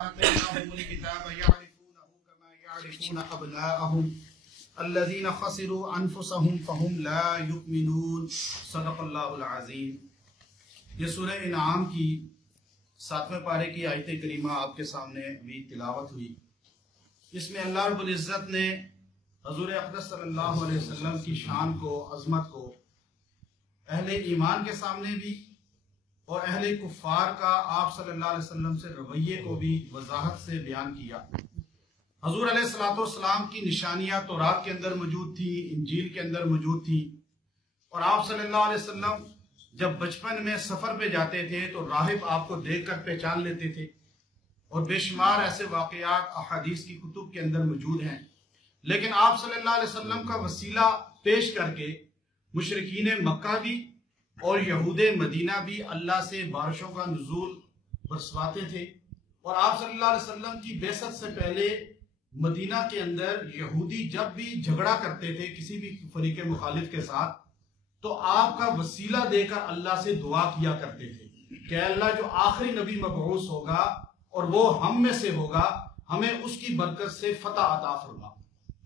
آتيناهم الكتاب يعرفونه كما يعرفون أبناءهم الذين خسروا أنفسهم فهم لا يؤمنون صدق اللہ العظیم۔ یہ سورہ انعام کی 7ویں پارے کی آیت کریمہ آپ کے سامنے بھی تلاوت ہوئی۔ اس میں اللہ رب العزت نے حضور اقدس صلی اللہ علیہ وسلم کی شان کو، عظمت کو اہل ایمان کے سامنے بھی اور اہل کفار کا آپ صلی اللہ علیہ وسلم سے رویے کو بھی وضاحت سے بیان کیا۔ حضور علیہ السلام کی نشانیاں تورات کے اندر موجود تھی، انجیل کے اندر موجود تھی، اور آپ صلی اللہ علیہ وسلم جب بچپن میں سفر پہ جاتے تھے تو راہب آپ کو دیکھ کر پہچان لیتے تھے، اور بے شمار ایسے واقعات احادیث کی کتب کے اندر موجود ہیں۔ لیکن آپ صلی اللہ علیہ وسلم کا وسیلہ پیش کر کے مشرکین مکہ بھی اور یہود مدینہ بھی اللہ سے بارشوں کا نزول برسواتے تھے، اور آپ صلی اللہ علیہ وسلم کی بعثت سے پہلے مدینہ کے اندر یہودی جب بھی جھگڑا کرتے تھے کسی بھی فریق مخالف کے ساتھ تو آپ کا وسیلہ دے کر اللہ سے دعا کیا کرتے تھے کہ اللہ جو آخری نبی مبعوث ہوگا اور وہ ہم میں سے ہوگا، ہمیں اس کی برکت سے فتح عطا فرما۔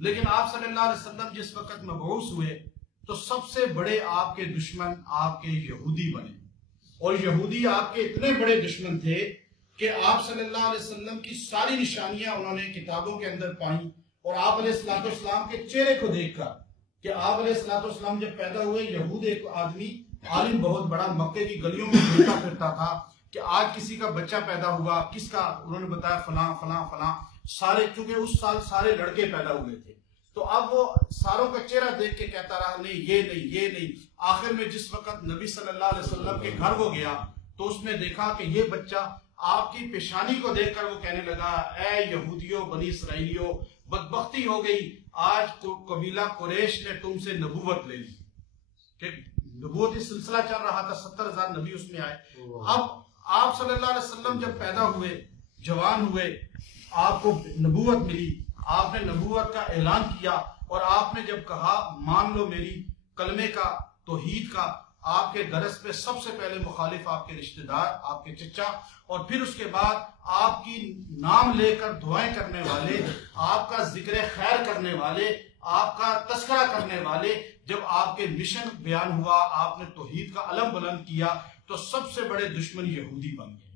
لیکن آپ صلی اللہ علیہ وسلم جس وقت مبعوث ہوئے تو سب سے بڑے آپ کے دشمن آپ کے یہودی بنے، اور یہودی آپ کے اتنے بڑے دشمن تھے کہ آپ صلی اللہ علیہ وسلم کی ساری نشانیاں انہوں نے کتابوں کے اندر پائیں، اور آپ علیہ السلام کے چہرے کو دیکھ کر کہ آپ علیہ السلام جب پیدا ہوئے، یہود ایک آدمی عالم بہت بڑا مکے کی گلیوں میں گھومتا پھرتا تھا کہ آج کسی کا بچہ پیدا ہوا، کس کا، انہوں نے بتایا فلاں فلاں فلاں، سارے، چونکہ اس سال سارے لڑکے پیدا ہوئے تھے، تو اب وہ ساروں کا چہرہ دیکھ کے کہتا رہا نہیں یہ نہیں یہ نہیں۔ آخر میں جس وقت نبی صلی اللہ علیہ وسلم کے گھر وہ گیا تو اس نے دیکھا کہ یہ بچہ، آپ کی پیشانی کو دیکھ کر وہ کہنے لگا اے یہودیوں، بنی اسرائیلیوں، بدبختی ہو گئی، آج قبیلہ قریش نے تم سے نبوت لے لی۔ کہ نبوتی سلسلہ چل رہا تھا، 70,000 نبی اس میں آئے۔ اب آپ صلی اللہ علیہ وسلم جب پیدا ہوئے، جوان ہوئے، آپ کو نبوت ملی، آپ نے نبوت کا اعلان کیا، اور آپ نے جب کہا مان لو میری کلمے کا، توحید کا، آپ کے درس پہ سب سے پہلے مخالف آپ کے رشتہ دار، آپ کے چچا، اور پھر اس کے بعد آپ کی نام لے کر دعائیں کرنے والے، آپ کا ذکر خیر کرنے والے، آپ کا تذکرہ کرنے والے، جب آپ کے مشن بیان ہوا، آپ نے توحید کا علم بلند کیا، تو سب سے بڑے دشمن یہودی بن گئے،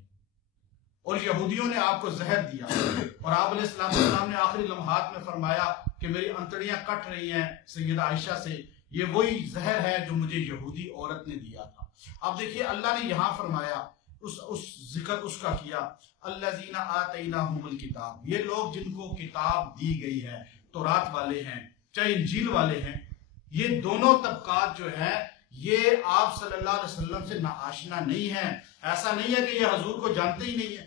اور یہودیوں نے آپ کو زہر دیا، اور آپ علیہ السلام نے آخری لمحات میں فرمایا کہ میری انتڑیاں کٹ رہی ہیں سیدہ عائشہ سے، یہ وہی زہر ہے جو مجھے یہودی عورت نے دیا تھا۔ اب دیکھیے اللہ نے یہاں فرمایا، اس ذکر اس کا کیا، الذین آتیناہم الکتاب، یہ لوگ جن کو کتاب دی گئی ہے، تورات والے ہیں چاہے انجیل والے ہیں، یہ دونوں طبقات جو ہیں یہ آپ صلی اللہ علیہ وسلم سے ناآشنا نہیں ہیں۔ ایسا نہیں ہے کہ یہ حضور کو جانتے ہی نہیں ہیں،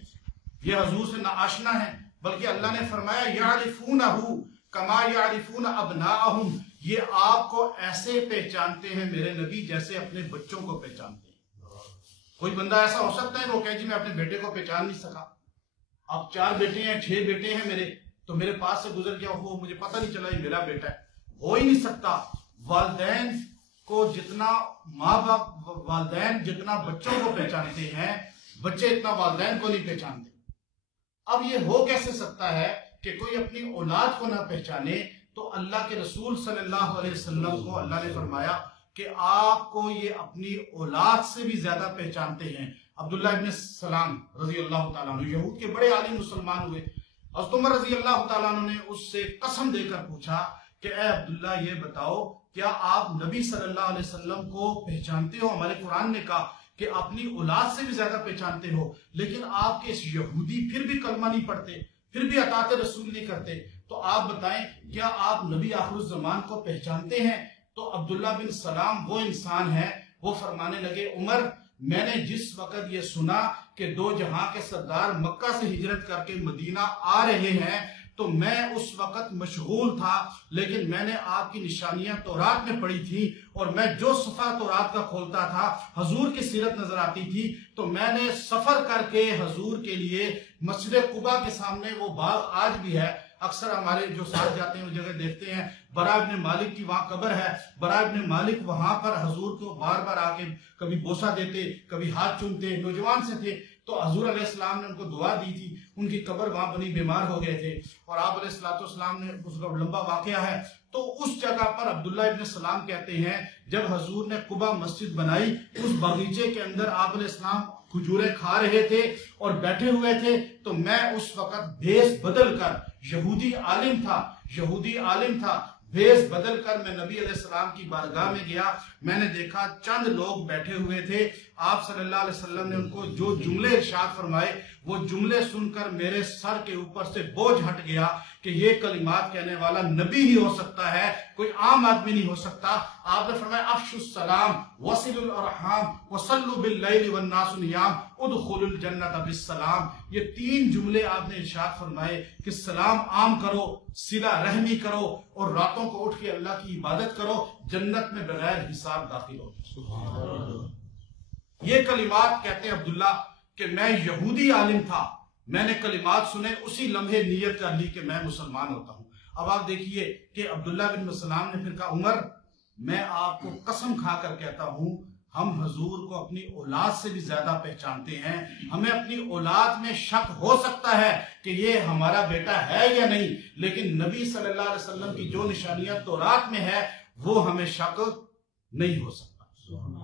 یہ حضور سے ناآشنا ہیں، بلکہ اللہ نے فرمایا یعرفونہ کما یعرفون ابناءہم، یہ آپ کو ایسے پہچانتے ہیں میرے نبی جیسے اپنے بچوں کو پہچانتے ہیں۔ کوئی بندہ ایسا ہو سکتا ہے کہ وہ کہے جی میں اپنے بیٹے کو پہچان نہیں سکا، اب 4 بیٹے ہیں 6 بیٹے ہیں میرے، تو میرے پاس سے گزر گیا وہ مجھے پتہ نہیں چلا یہ میرا بیٹا ہے، ہو ہی نہیں سکتا۔ والدین کو جتنا، ماں باپ والدین جتنا بچوں کو پہچانتے ہیں، بچے اتنا والدین کو نہیں پہچانتے۔ اب یہ ہو کیسے سکتا ہے کہ کوئی اپنی اولاد کو نہ پہچانے؟ تو اللہ کے رسول صلی اللہ علیہ وسلم کو اللہ نے فرمایا کہ آپ کو یہ اپنی اولاد سے بھی زیادہ پہچانتے ہیں۔ عبداللہ ابن سلام رضی اللہ تعالیٰ عنہ، یہود کے بڑے عالم مسلمان ہوئے، حضرت عمر رضی اللہ تعالیٰ عنہ نے اس سے قسم دے کر پوچھا کہ اے عبداللہ یہ بتاؤ کیا آپ نبی صلی اللہ علیہ وسلم کو پہچانتے ہو؟ ہمارے قرآن نے کہا کہ اپنی اولاد سے بھی زیادہ پہچانتے ہو، لیکن آپ کے اس یہودی پھر بھی کلمہ نہیں پڑھتے، پھر بھی اطاعت رسول نہیں کرتے، تو آپ بتائیں کیا آپ نبی آخر الزمان کو پہچانتے ہیں؟ تو عبداللہ بن سلام وہ انسان ہے، وہ فرمانے لگے عمر میں نے جس وقت یہ سنا کہ 2 جہاں کے سردار مکہ سے ہجرت کر کے مدینہ آ رہے ہیں تو میں اس وقت مشغول تھا، لیکن میں نے آپ کی نشانیاں تورات میں پڑھی تھی، اور میں جو صفحہ تورات کا کھولتا تھا حضور کی سیرت نظر آتی تھی، تو میں نے سفر کر کے حضور کے لیے مسجد قباء کے سامنے وہ باغ آج بھی ہے، اکثر ہمارے جو ساتھ جاتے ہیں وہ جگہ دیکھتے ہیں، برا ابن مالک کی وہاں قبر ہے، برا ابن مالک وہاں پر حضور کو بار بار آ کے کبھی بوسہ دیتے، کبھی ہاتھ چومتے، نوجوان سے تھے، تو حضور علیہ السلام نے ان کو دعا دی تھی، ان کی قبر وہاں بنی، بیمار ہو گئے تھے، اور آپ علیہ السلام نے، اس کا لمبا واقعہ ہے، تو اس جگہ پر عبداللہ ابن سلام کہتے ہیں جب حضور نے قباء مسجد بنائی، اس باغیچے کے اندر آپ علیہ السلام کھجوریں کھا رہے تھے اور بیٹھے ہوئے تھے، تو میں اس وقت بھیس بدل کر، یہودی عالم تھا، بھیس بدل کر میں نبی علیہ السلام کی بارگاہ میں گیا، میں نے دیکھا چند لوگ بیٹھے ہوئے تھے، آپ صلی اللہ علیہ وسلم نے ان کو جو جملے ارشاد فرمائے، وہ جملے سن کر میرے سر کے اوپر سے بوجھ ہٹ گیا کہ یہ کلمات کہنے والا نبی ہی ہو سکتا ہے، کوئی عام آدمی نہیں ہو سکتا۔ آپ نے فرمایا افشوا السلام وصلوا الارحام وصلوا باللیل والناس نیام ادخلوا الجنۃ بالسلام۔ یہ 3 جملے آپ نے ارشاد فرمائے کہ سلام عام کرو، صلہ رحمی کرو، اور راتوں کو اٹھ کے اللہ کی عبادت کرو، جنت میں بغیر حساب داخل ہو۔ یہ کلمات کہتے ہیں عبداللہ کہ میں یہودی عالم تھا، میں نے کلمات سنے، اسی لمحے نیت کر لی کہ میں مسلمان ہوتا ہوں۔ اب آپ دیکھیے کہ عبداللہ بن سلام نے پھر کہا عمر میں آپ کو قسم کھا کر کہتا ہوں ہم حضور کو اپنی اولاد سے بھی زیادہ پہچانتے ہیں، ہمیں اپنی اولاد میں شک ہو سکتا ہے کہ یہ ہمارا بیٹا ہے یا نہیں، لیکن نبی صلی اللہ علیہ وسلم کی جو نشانیاں تورات میں ہے وہ ہمیں شک نہیں ہو سکتا۔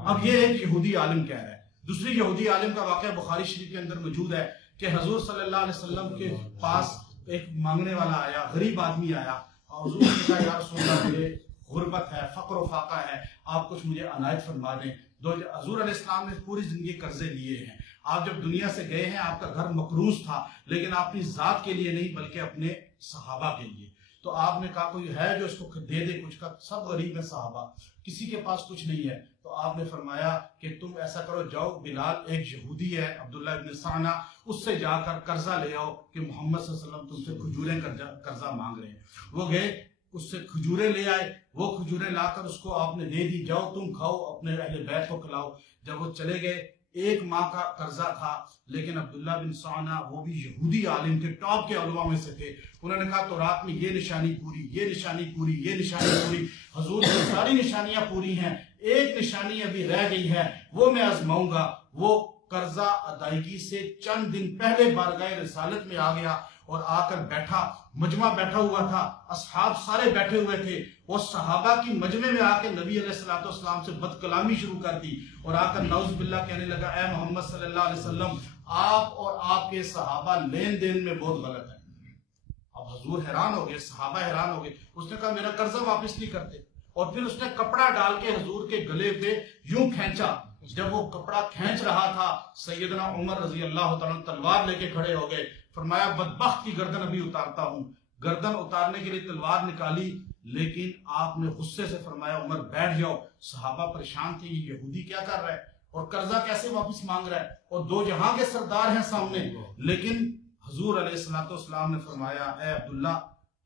اب یہ ایک یہودی عالم کہہ رہا ہے۔ دوسری یہودی عالم کا واقعہ بخاری شریف کے اندر موجود ہے کہ حضور صلی اللہ علیہ وسلم کے پاس ایک مانگنے والا آیا، غریب آدمی آیا، اور حضور نے کہا یا رسول اللہ مجھے غربت ہے، فقر و فاقہ ہے، آپ کچھ مجھے عنایت فرما دیں۔ حضور علیہ السلام نے پوری زندگی قرضے لیے ہیں، آپ جب دنیا سے گئے ہیں آپ کا گھر مقروض تھا، لیکن آپ اپنی ذات کے لیے نہیں بلکہ اپنے صحابہ کے لیے، تو آپ نے کہا کوئی ہے جو اس کو دے دے کچھ کا، سب غریب ہیں صحابہ، کسی کے پاس کچھ نہیں ہے، تو آپ نے فرمایا کہ تم ایسا کرو جاؤ، بلال ایک یہودی ہے عبداللہ ابن سعنہ، اس سے جا کر قرضہ لے آؤ کہ محمد صلی اللہ علیہ وسلم تم سے کھجوریں قرضہ مانگ رہے ہیں۔ وہ گئے، اس سے کھجوریں لے آئے، وہ کھجوریں لا کر اس کو آپ نے دے دی، جاؤ تم کھاؤ، اپنے اہل بیت کو کھلاؤ۔ جب وہ چلے گئے، 1 ماہ کا قرضہ تھا، لیکن عبداللہ بن سعنہ وہ بھی یہودی عالم تھے، ٹاپ کے علماء میں سے تھے، انہوں نے کہا تو رات میں یہ نشانی پوری، یہ نشانی پوری، یہ نشانی پوری، حضور کی ساری نشانیاں پوری ہیں، ایک نشانی ابھی رہ گئی ہے، وہ میں آزماؤں گا۔ وہ قرضہ ادائیگی سے چند دن پہلے بارگاہ رسالت میں آ گیا اور آ کر بیٹھا، مجمع بیٹھا ہوا تھا، اصحاب سارے بیٹھے ہوئے تھے، وہ صحابہ کی مجمع میں آ کے نبی علیہ السلام سے بد کلامی شروع کر دی، اور آ کر نعوذ باللہ کہنے لگا اے محمد صلی اللہ علیہ وسلم آپ اور آپ کے صحابہ لین دین میں بہت غلط ہیں۔ اب حضور حیران ہو گئے، صحابہ حیران ہو گئے، اس نے کہا میرا قرضہ واپس نہیں کرتے، اور پھر اس نے کپڑا ڈال کے حضور کے گلے پہ یوں کھینچا، جب وہ کپڑا کھینچ رہا تھا سیدنا عمر رضی اللہ تعالیٰ تلوار لے کے کھڑے ہو گئے، فرمایا بدبخت کی گردن ابھی اتارتا ہوں، گردن اتارنے کے لیے تلوار نکالی، لیکن آپ نے غصے سے فرمایا عمر بیٹھ جاؤ۔ صحابہ پریشان تھے، یہ یہودی کیا کر رہا ہے اور قرضہ کیسے واپس مانگ رہا ہے، اور 2 جہاں کے سردار ہیں سامنے، لیکن حضور علیہ السلام نے فرمایا اے عبداللہ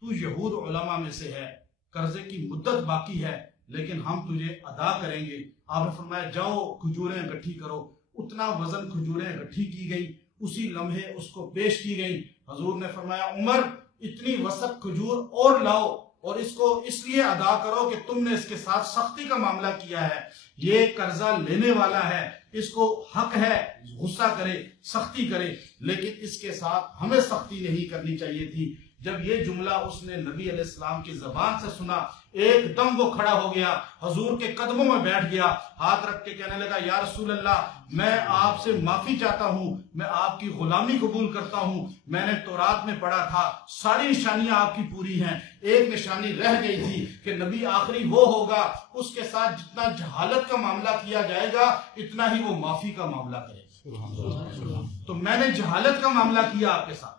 تو یہود علماء میں سے ہے، قرضے کی مدت باقی ہے لیکن ہم تجھے ادا کریں گے۔ آپ نے فرمایا جاؤ کھجوریں اکٹھی کرو، اتنا وزن کھجوریں اکٹھی کی گئی، اسی لمحے اس کو پیش کی گئی۔ حضور نے فرمایا عمر اتنی وسط کھجور اور لاؤ اور اس کو اس لیے ادا کرو کہ تم نے اس کے ساتھ سختی کا معاملہ کیا ہے، یہ قرضہ لینے والا ہے، اس کو حق ہے غصہ کرے، سختی کرے، لیکن اس کے ساتھ ہمیں سختی نہیں کرنی چاہیے تھی۔ جب یہ جملہ اس نے نبی علیہ السلام کی زبان سے سنا، ایک دم وہ کھڑا ہو گیا، حضور کے قدموں میں بیٹھ گیا، ہاتھ رکھ کے کہنے لگا یا رسول اللہ میں آپ سے معافی چاہتا ہوں، میں آپ کی غلامی قبول کرتا ہوں، میں نے تورات میں پڑھا تھا ساری نشانیاں آپ کی پوری ہیں، ایک نشانی رہ گئی تھی کہ نبی آخری وہ ہوگا اس کے ساتھ جتنا جہالت کا معاملہ کیا جائے گا اتنا ہی وہ معافی کا معاملہ کرے گا، تو میں نے جہالت کا معاملہ کیا آپ کے ساتھ،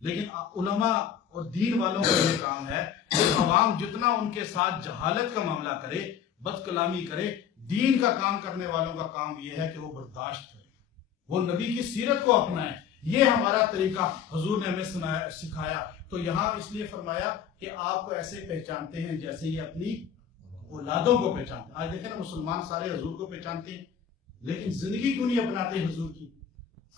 لیکن علماء اور دین والوں کا یہ کام ہے کہ عوام جتنا ان کے ساتھ جہالت کا معاملہ کرے، بد کلامی کرے، دین کا کام کرنے والوں کا کام یہ ہے کہ وہ برداشت کرے، وہ نبی کی سیرت کو اپنائیں، یہ ہمارا طریقہ حضور نے ہمیں سکھایا۔ تو یہاں اس لیے فرمایا کہ آپ کو ایسے پہچانتے ہیں جیسے یہ اپنی اولادوں کو پہچانتے ہیں۔ آج دیکھیں نا مسلمان سارے حضور کو پہچانتے ہیں لیکن زندگی کیوں نہیں اپناتے حضور کی؟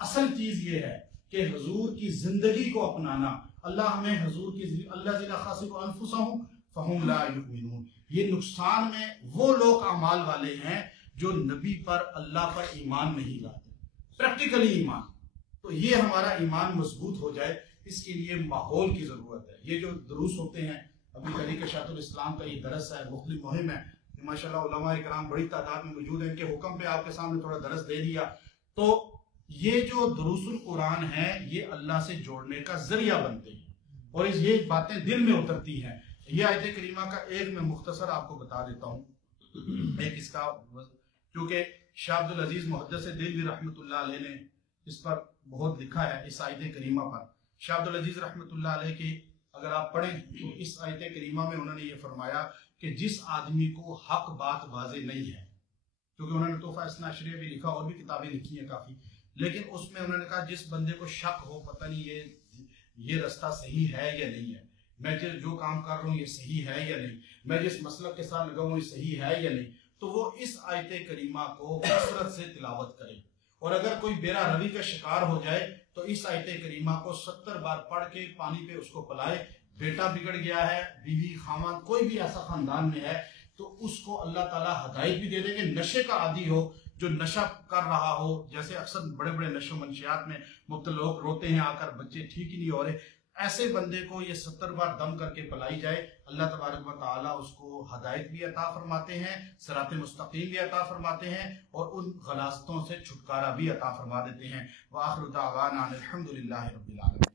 اصل چیز یہ ہے کہ حضور کی زندگی کو اپنانا۔ اللہ ہمیں حضور کی زندگی، الذین خسروا انفسهم فهم لا یؤمنون، یہ نقصان میں وہ لوگ اعمال والے ہیں جو نبی پر، اللہ پر ایمان نہیں لاتے، پریکٹیکلی ایمان، تو یہ ہمارا ایمان مضبوط ہو جائے، اس کے لیے ماحول کی ضرورت ہے۔ یہ جو دروس ہوتے ہیں، ابھی طریق شاط الاسلام کا یہ درس ہے، مختلف مہم ہے، ماشاءاللہ علماء کرام بڑی تعداد میں موجود ہیں، ان کے حکم پہ آپ کے سامنے تھوڑا درس دے دیا۔ تو یہ جو دروس القرآن ہیں یہ اللہ سے جوڑنے کا ذریعہ بنتے ہیں اور یہ باتیں دل میں اترتی ہیں۔ یہ آیت کریمہ کا ایک میں مختصر آپ کو بتا دیتا ہوں، ایک اس کا، کیونکہ شاہ عبد العزیز محدث دہلوی رحمۃ اللہ علیہ نے اس پر بہت لکھا ہے، اس آیت کریمہ پر۔ شاہ عبد العزیز رحمۃ اللہ علیہ کی اگر آپ پڑھیں تو اس آیت کریمہ میں انہوں نے یہ فرمایا کہ جس آدمی کو حق بات واضح نہیں ہے، کیونکہ انہوں نے تحفہ اثنا عشریہ بھی لکھا اور بھی کتابیں لکھی ہیں کافی، لیکن اس میں انہوں نے کہا جس بندے کو شک ہو، پتہ نہیں یہ رستہ صحیح ہے یا نہیں ہے، میں جو کام کر رہا ہوں یہ صحیح ہے یا نہیں، میں جس مسلک کے ساتھ لگا ہوں یہ صحیح ہے یا نہیں، تو وہ اس آیت کریمہ کو کثرت سے تلاوت کرے، اور اگر کوئی بیرا روی کا شکار ہو جائے تو اس آیت کریمہ کو 70 بار پڑھ کے پانی پہ اس کو پلائے۔ بیٹا بگڑ گیا ہے، بیوی خاوند کوئی بھی ایسا خاندان میں ہے تو اس کو اللہ تعالیٰ ہدایت بھی دے دیں گے۔ نشے کا عادی ہو، جو نشہ کر رہا ہو، جیسے اکثر بڑے بڑے نشو منشیات میں مبتلا لوگ روتے ہیں آ کر، بچے ٹھیک ہی نہیں ہو رہے، ایسے بندے کو یہ 70 بار دم کر کے پلائی جائے، اللہ تبارک و تعالیٰ اس کو ہدایت بھی عطا فرماتے ہیں، صراط مستقیم بھی عطا فرماتے ہیں، اور ان غلاستوں سے چھٹکارا بھی عطا فرما دیتے ہیں۔ وآخر دعوانا الحمدللہ رب العالمین۔